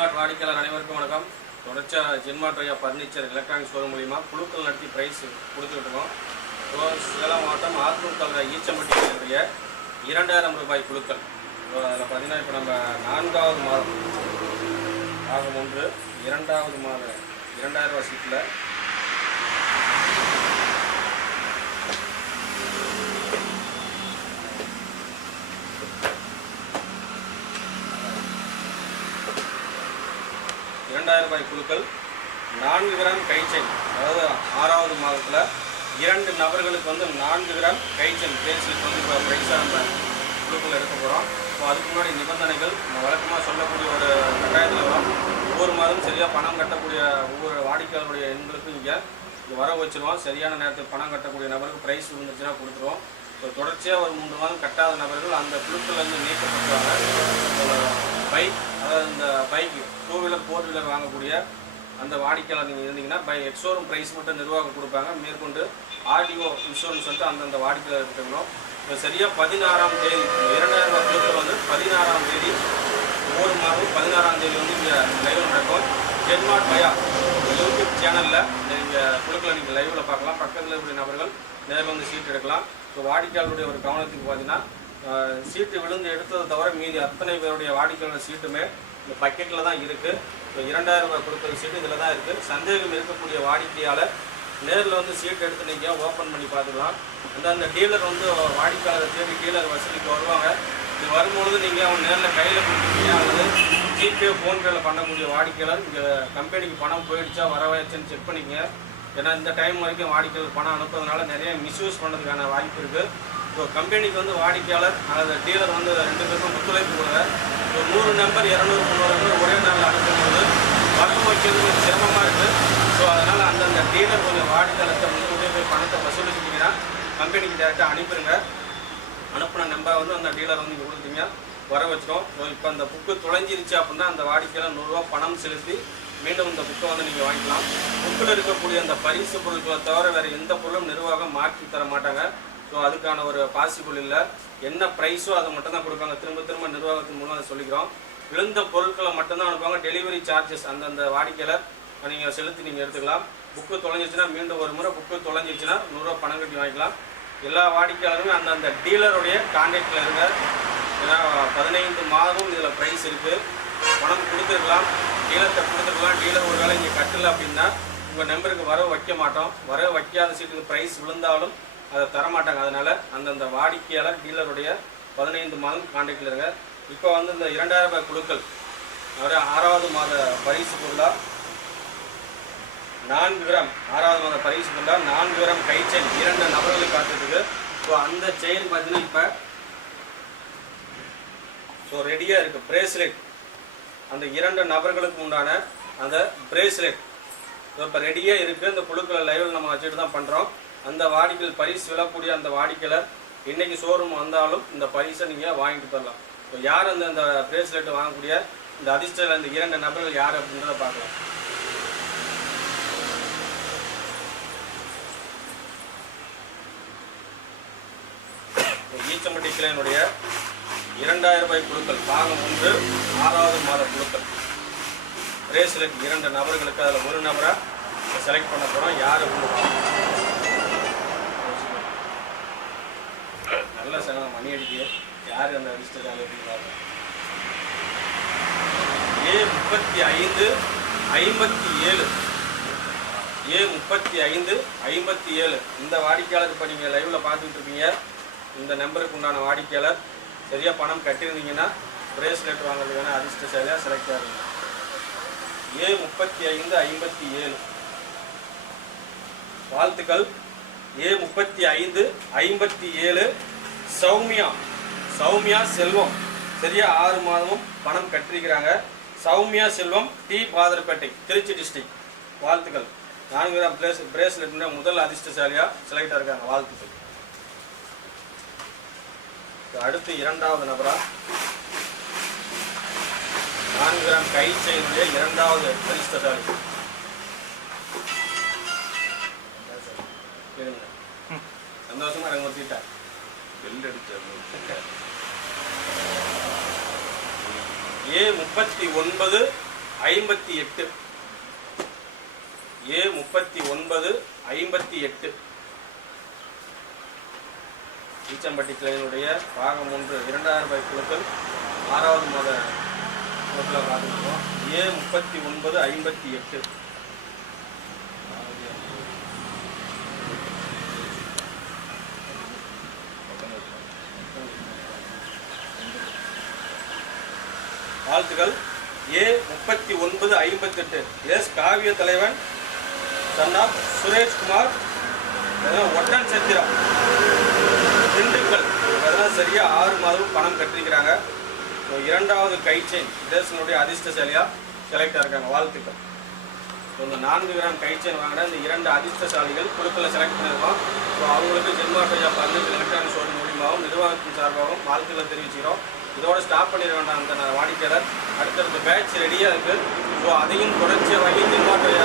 ஜிம்மாட் வாடிக்கையாளர் அனைவருக்கும் வணக்கம். தொடர்ச்சியாக ஜென்மார்ட் ஐயா ஃபர்னிச்சர் எலக்ட்ரானிக் ஷோரூம் மூலிமா குழுக்கள் நடத்தி ப்ரைஸ் கொடுத்துக்கிட்டு இருக்கோம். ஸோ சேலம் மாவட்டம் ஆத்தூர் கல்ற ஈச்சம்பட்டியுடைய இரண்டாயிரம் ரூபாய் குழுக்கள். ஸோ அதில் பார்த்தீங்கன்னா இப்போ நம்ம நான்காவது மாதம். ஆகும் ஒன்று இரண்டாவது மாத இரண்டாயிரம் ரூபாய் சீட்டில் இரண்டாயிரம் ரூபாய் குழுக்கள் நான்கு கிராம் கைச்செயின் அதாவது ஆறாவது மாதத்தில் இரண்டு நபர்களுக்கு வந்து நான்கு கிராம் கைச்செயின் பிரேஸ்லெட் வந்து இப்போ ப்ரைஸாக நம்ம குழுக்கள் எடுக்க போகிறோம் ஸோ அதுக்கு முன்னாடி நிபந்தனைகள் நம்ம வழக்கமாக சொல்லக்கூடிய ஒரு கட்டாயத்தில் வரும். ஒவ்வொரு மாதம் சரியாக பணம் கட்டக்கூடிய ஒவ்வொரு வாடிக்கையாளருடைய எண்களுக்கும் இங்கே வர வச்சிருவோம். சரியான நேரத்துக்கு பணம் கட்டக்கூடிய நபருக்கு ப்ரைஸ் இருந்துச்சுன்னா கொடுத்துருவோம். ஸோ தொடர்ச்சியாக ஒரு மூன்று மாதம் கட்டாத நபர்கள் அந்த குழுக்கள்லேருந்து நீக்கப்பட்டுருவாங்க. பைக் அதாவது இந்த பைக்கு டூ வீலர் ஃபோர் வீலர் வாங்கக்கூடிய அந்த வாடிக்கையாளர் நீங்கள் இருந்தீங்கன்னா பை எக்ஸோரும் ப்ரைஸ் மட்டும் நிர்வாகம் கொடுப்பாங்க. மேற்கொண்டு ஆர்டிஓ இன்சூரன்ஸ் வந்து அந்தந்த வாடிக்கையாளர் இருக்கணும் இப்போ சரியாக பதினாறாம் தேதி இரண்டாயிரம் ரூபாய் குழுக்கள் வந்து பதினாறாம் தேதி ஒவ்வொரு மாதம் பதினாறாம் தேதி வந்து இங்கே லைவ் நடக்கும். ஜென்மார்ட் பயா யூடியூப் சேனலில் நீங்கள் குழுக்களை நீங்கள் லைவில் பார்க்கலாம். பக்கத்தில் இருக்கிற நபர்கள் நேரில் வந்து சீட் எடுக்கலாம். ஸோ வாடிக்கையாளருடைய ஒரு கவனத்துக்கு பார்த்தீங்கன்னா சீட்டு விழுந்து எடுத்ததை தவிர மீதி அத்தனை பேருடைய வாடிக்கையாளர் சீட்டுமே இந்த பக்கெட்டில் தான் இருக்குது இப்போ இரண்டாயிரம் ரூபாய் கொடுக்குற சீட்டு இதில் தான் இருக்குது சந்தேகம் இருக்கக்கூடிய வாடிக்கையாளர் நேரில் வந்து சீட் எடுத்து நீங்கள் ஓப்பன் பண்ணி பார்த்துக்கலாம். அந்தந்த டீலர் வந்து வாடிக்கையாளரை தேடி டீலர் வசதிக்கு வருவாங்க. இது வரும்பொழுது நீங்கள் அவன் நேரில் கையில் கொடுத்துருக்கீங்க அல்லது ஜிபே ஃபோன்பேயில் பண்ணக்கூடிய வாடிக்கையாளர் இங்கே கம்பெனிக்கு பணம் போயிடுச்சா வரவாச்சுன்னு செக் பண்ணிக்கங்க. ஏன்னா இந்த டைம் வரைக்கும் வாடிக்கையாளர் பணம் அனுப்புறதுனால நிறைய மிஸ்யூஸ் பண்ணுறதுக்கான வாய்ப்பு இருக்குது ஸோ கம்பெனிக்கு வந்து வாடிக்கையாளர் அல்லது டீலர் வந்து ரெண்டு பேருக்கும் ஒத்துழைப்பு கொடுங்க. ஒரு நூறு நம்பர் இரநூறு முந்நூறு நம்பர் ஒரே நாளில் அனுப்பும்போது வரவு வைக்கிறது கொஞ்சம் சிரமமாக இருக்குது ஸோ அதனால் அந்தந்த டீலர் கொஞ்சம் வாடிக்கையாளர்கிட்ட முன்கூட்டியே போய் பணத்தை வசூலிச்சிட்டிங்கன்னா கம்பெனிக்கு டேரெக்டாக அனுப்பிடுங்க. அனுப்பின நம்பரை வந்து அந்த டீலர் வந்து நீங்கள் கொடுத்தீங்க. வர வச்சிரும் ஸோ இப்போ அந்த புக்கு தொலைஞ்சிருச்சு அப்படின்னா அந்த வாடிக்கையாளர் நூறுரூவா பணம் செலுத்தி மீண்டும் இந்த புக்கை வந்து நீங்கள் வாங்கிக்கலாம். புக்கில் இருக்கக்கூடிய அந்த பரிசு பொருட்களை தவிர வேறு எந்த பொருளும் நிர்வாகம் மாற்றி தர மாட்டாங்க. ஸோ அதுக்கான ஒரு பாசிபிள் இல்லை. என்ன ப்ரைஸோ அதை மட்டும் தான் கொடுப்பாங்க. திரும்ப திரும்ப நிர்வாகத்தின் மூலம் அதை சொல்லிக்கிறோம். விழுந்த பொருட்களை மட்டும்தான் அனுப்புவாங்க. டெலிவரி சார்ஜஸ் அந்தந்த வாடிக்கையில் நீங்கள் செலுத்தி நீங்கள் எடுத்துக்கலாம். புக்கு தொலைஞ்சிச்சுன்னா மீண்டும் ஒரு முறை புக்கு தொலைஞ்சிச்சுன்னா நூறுரூவா பணம் கட்டி வாங்கிக்கலாம். எல்லா வாடிக்கையாளருமே அந்தந்த டீலருடைய கான்டாக்டில் இருங்க. ஏன்னா பதினைந்து மாதம் இதில் ப்ரைஸ் இருக்குது பணம் கொடுத்துருக்கலாம். டீலர்கிட்ட கொடுத்துருக்கலாம். டீலர் ஒரு வேளை இங்கே கட்டலை அப்படின்னா உங்கள் நம்பருக்கு வர வைக்க மாட்டோம். வர வைக்காத சீட்டுக்கு ப்ரைஸ் விழுந்தாலும் அதை தரமாட்டாங்க. அதனால் அந்தந்த வாடிக்கையாளர் டீலருடைய பதினைந்து மாதம் கான்டாக்டில் இருங்க இப்போ வந்து இந்த இரண்டாயிரம் ரூபாய் குழுக்கள் அதாவது ஆறாவது மாத பரிசு பொருளாக நான்கு கிராம் ஆறாவது மாத பரிசு பொருளாக நான்கு கிராம் கை செயின் இரண்டு நபர்களுக்கு காத்துருக்கு ஸோ அந்த செயின் பார்த்தீங்கன்னா இப்போ ஸோ ரெடியாக இருக்குது பிரேஸ்லெட் அந்த இரண்டு நபர்களுக்கு உண்டான அந்த பிரேஸ்லெட் ஸோ இப்போ ரெடியாக இருக்குது இந்த குழுக்களை லைவில் நம்ம வச்சுட்டு தான் பண்ணுறோம் அந்த வாடிக்கையில் பரிசு விழக்கூடிய அந்த வாடிக்கையாளர் இன்னைக்கு ஷோரூம் வந்தாலும் இந்த பரிசை நீங்கள் வாங்கிட்டு தரலாம் இப்போ யார் அந்த அந்த பிரேஸ்லெட் வாங்கக்கூடிய இந்த அதிர்ஷ்டத்தில் இந்த இரண்டு நபர்கள் யார் அப்படின்றத பார்க்கலாம். ஈச்சம்பட்டி கிளையினுடைய இரண்டாயிரம் ரூபாய் குழுக்கள் பாகம் ஒன்று ஆறாவது மாத குழுக்கள். பிரேஸ்லெட் இரண்டு நபர்களுக்கு அதில் ஒரு நபரை செலக்ட் பண்ண போகிறோம் யார் நல்ல சங்கம் மணி அடிக்க. யார் அந்த அதிர்ஷ்டசாலி அப்படிங்கிறாங்க ஏ முப்பத்தி ஐந்து ஐம்பத்தி ஏழு. ஏ முப்பத்தி ஐந்து ஐம்பத்தி ஏழு. இந்த வாடிக்கையாளர் இப்போ நீங்கள் லைவில் பார்த்துட்டு இருப்பீங்க. இந்த நம்பருக்கு உண்டான வாடிக்கையாளர். சரியாக பணம் கட்டியிருந்தீங்கன்னா பிரேஸ்லெட் வாங்குறதுக்கான அதிர்ஷ்டசாலியாக செலக்ட் ஆகுங்க ஏ முப்பத்தி ஐந்து ஐம்பத்தி ஏழு. வாழ்த்துக்கள். ஏ முப்பத்தி ஐந்து ஐம்பத்தி ஏழு. சௌமியா. சௌமியா செல்வம். சரியா? ஆறு மாதமும் பணம் கட்டிருக்கிறாங்க. சௌமியா செல்வம் டி. பாதர்பேட்டை திருச்சி டிஸ்ட்ரிக்ட் வாழ்த்துக்கள். நான்கு கிராம் பிளேஸ் பிரேஸ்லெட் முதல் அதிர்ஷ்டசாலியாக செலக்ட் இருக்காங்க. வாழ்த்துக்கள். அடுத்து இரண்டாவது நபரா? நான்கு கிராம் கை செயலுடைய இரண்டாவது அதிர்ஷ்டசாலி. சந்தோஷமா இறங்க ஒத்திட்டேன் பெல் ஏ முப்பத்தி ஒன்பது ஐம்பத்தி எட்டு. ஏ முப்பத்தி ஒன்பது ஐம்பத்தி எட்டு. ஈச்சம்பட்டி கிளையினுடைய பாகம் ஒன்று இரண்டாயிரம் ரூபாய் குழுக்கள் ஆறாவது மாத குழுக்களை பார்த்துருக்கோம் ஏ முப்பத்தி ஒன்பது ஐம்பத்தி எட்டு. வாழ்த்துக்கள். ஏ முப்பத்தி ஒன்பது ஐம்பத்தெட்டு. S Kaviya Thalaivan son of Sureshkumar Oddanchatram. Dindigul. அதெல்லாம் சரியாக ஆறு மாதம் பணம் கட்டிருக்கிறாங்க. ஸோ இரண்டாவது கை செயின் தேசனுடைய அதிர்ஷ்டசாலியாக செலக்டாக இருக்காங்க. வாழ்த்துக்கள். ஸோ இந்த நான்கு கிராம் கை செயின் வாங்கின இந்த இரண்டு அதிர்ஷ்டசாலிகள் குழுக்களை செலக்ட் பண்ணியிருக்கோம் ஸோ அவங்களுக்கு ஜென்மாட்டோஜா பதினஞ்சு எலக்ட்ரானிக் ஷோரூம் மூலியமாகவும் நிர்வாகத்தின் சார்பாகவும் வாழ்த்துக்களை தெரிவிச்சுக்கிறோம். இதோட ஸ்டாப் பண்ணிட வேண்டாம் அந்த வாடிக்கையாளர். அடுத்தடுத்த பேட்ச் ரெடியாக இருக்குது ஸோ அதையும் தொடர்ச்சியாக வாங்கி ஜென்மாட்டோஜா